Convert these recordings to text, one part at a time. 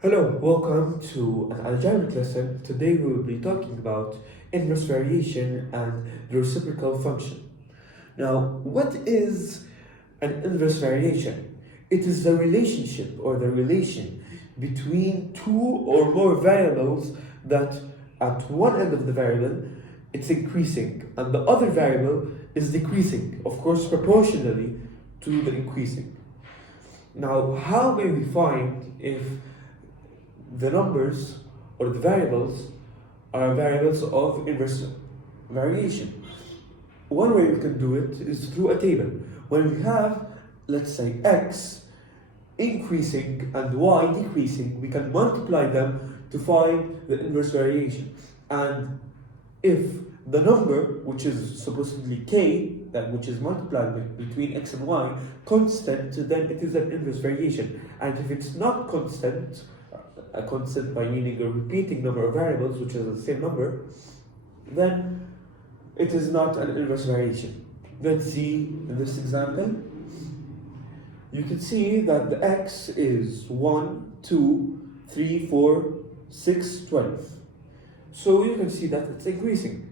Hello, welcome to an algebraic lesson. Today we will be talking about inverse variation and the reciprocal function. Now, what is an inverse variation? It is the relationship or the relation between two or more variables that at one end of the variable it's increasing and the other variable is decreasing, of course proportionally to the increasing. Now, how may we find if the numbers or the variables are variables of inverse variation? One way we can do it is through a table. When we have, let's say, x increasing and y decreasing, we can multiply them to find the inverse variation. And if the number, which is supposedly k, that which is multiplied between x and y, constant, then it is an inverse variation. And if it's not constant, a constant by meaning a repeating number of variables, which is the same number, then it is not an inverse variation. Let's see in this example. You can see that the x is 1, 2, 3, 4, 6, 12. So you can see that it's increasing.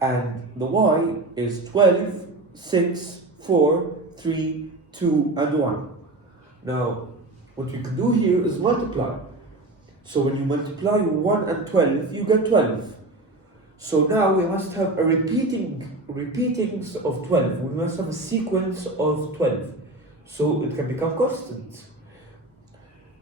And the y is 12, 6, 4, 3, 2, and 1. Now, what we can do here is multiply. So when you multiply 1 and 12, you get 12. So now we must have a repeatings of 12. We must have a sequence of 12. So it can become constant.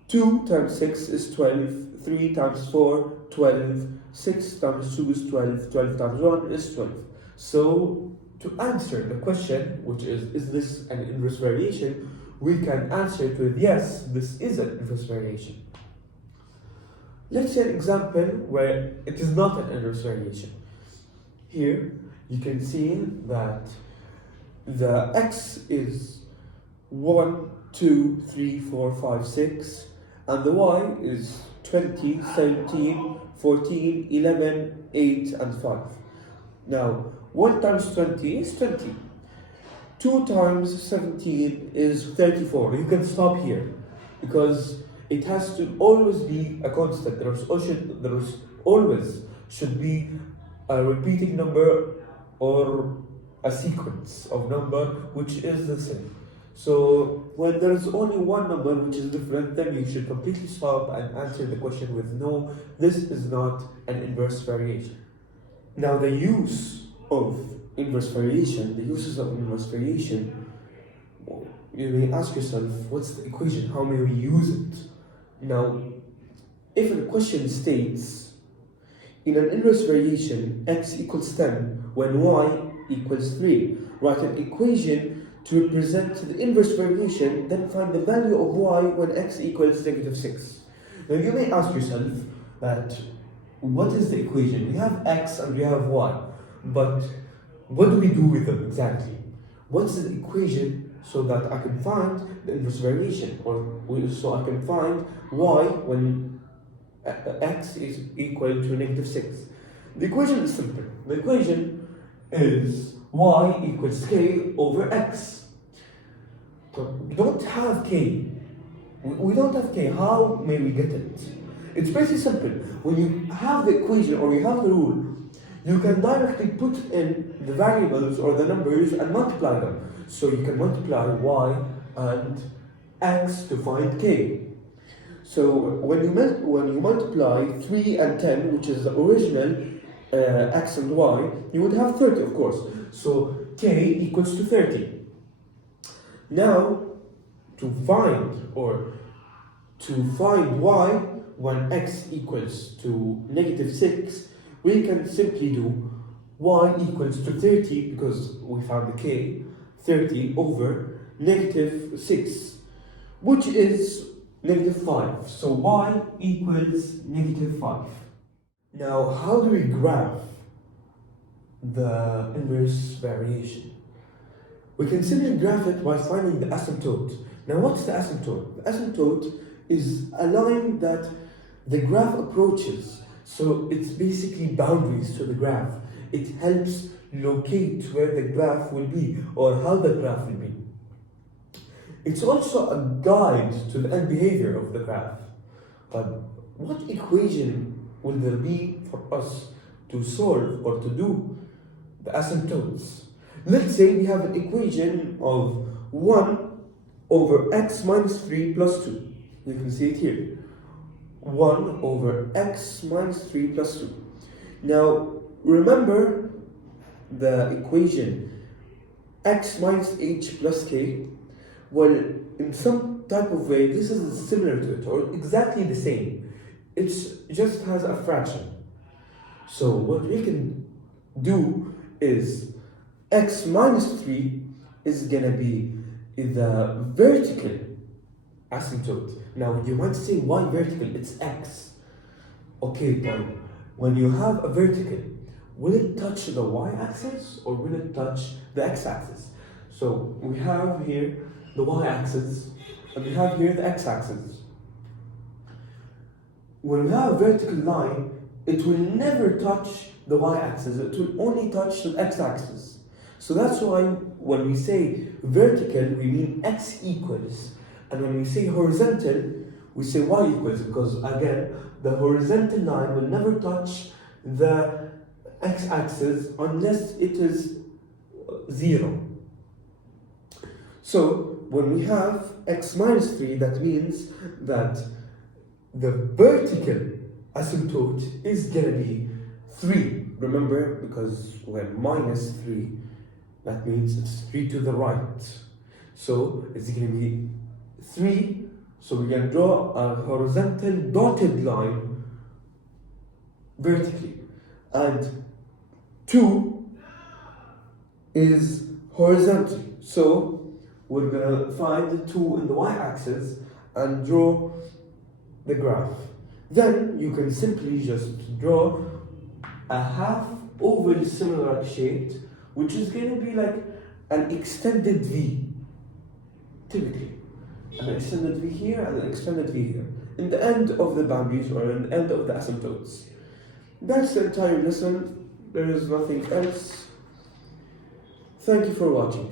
2 times 6 is 12, 3 times 4, 12, 6 times 2 is 12, 12 times 1 is 12. So to answer the question, which is this an inverse variation, we can answer it with yes, this is an inverse variation. Let's say an example where it is not an inverse variation. Here you can see that the x is 1, 2, 3, 4, 5, 6, and the y is 20, 17, 14, 11, 8, and 5. Now, 1 times 20 is 20. 2 times 17 is 34. You can stop here because it has to always be a constant. There always should be a repeating number or a sequence of number which is the same. So when there is only one number which is different, then you should completely stop and answer the question with no, this is not an inverse variation. Now the use of inverse variation, the uses of inverse variation, you may ask yourself, what's the equation? How may we use it? Now, if a question states, in an inverse variation, x equals 10 when y equals 3, write an equation to represent the inverse variation, then find the value of y when x equals negative 6. Now you may ask yourself that, what is the equation? We have x and we have y, but what do we do with them exactly? What's the equation so that I can find the inverse variation, or so I can find y when x is equal to negative 6. The equation is simple. The equation is y equals k over x. But we don't have k. We don't have k. How may we get it? It's pretty simple. When you have the equation or you have the rule, you can directly put in the variables or the numbers and multiply them. So you can multiply y and x to find k. So when you multiply 3 and 10, which is the original x and y, you would have 30, of course. So k equals to 30. Now, to find y when x equals to negative 6, we can simply do y equals to 30, because we found the k, 30 over negative 6, which is negative 5. So y equals negative 5. Now, how do we graph the inverse variation? We can simply graph it by finding the asymptote. Now, what's the asymptote? The asymptote is a line that the graph approaches. So it's basically boundaries to the graph. It helps locate where the graph will be or how the graph will be. It's also a guide to the end behavior of the graph. But what equation will there be for us to solve or to do the asymptotes? Let's say we have an equation of 1 over x minus 3 plus 2. You can see it here. 1 over x minus 3 plus 2. Now, remember the equation x minus h plus k? Well, in some type of way, this is similar to it, or exactly the same. It just has a fraction. So what we can do is x minus 3 is gonna be the vertical asymptote. Now you might say, why vertical? It's x. Okay, but when you have a vertical, will it touch the y-axis or will it touch the x-axis? So we have here the y-axis and we have here the x-axis. When we have a vertical line, it will never touch the y-axis, it will only touch the x-axis. So that's why when we say vertical, we mean x equals. And when we say horizontal, we say y equals, because again, the horizontal line will never touch the x-axis unless it is 0. So when we have x minus 3, that means that the vertical asymptote is gonna be 3. Remember, because we're minus 3, that means it's 3 to the right. So it's gonna be 3. So we can draw a horizontal dotted line vertically. And 2 is horizontal. So we're gonna find the 2 in the y-axis and draw the graph. Then you can simply just draw a half oval similar shaped, which is going to be like an extended V, typically. An extended V here and an extended V here, in the end of the boundaries or in the end of the asymptotes. That's the entire lesson. There is nothing else. Thank you for watching.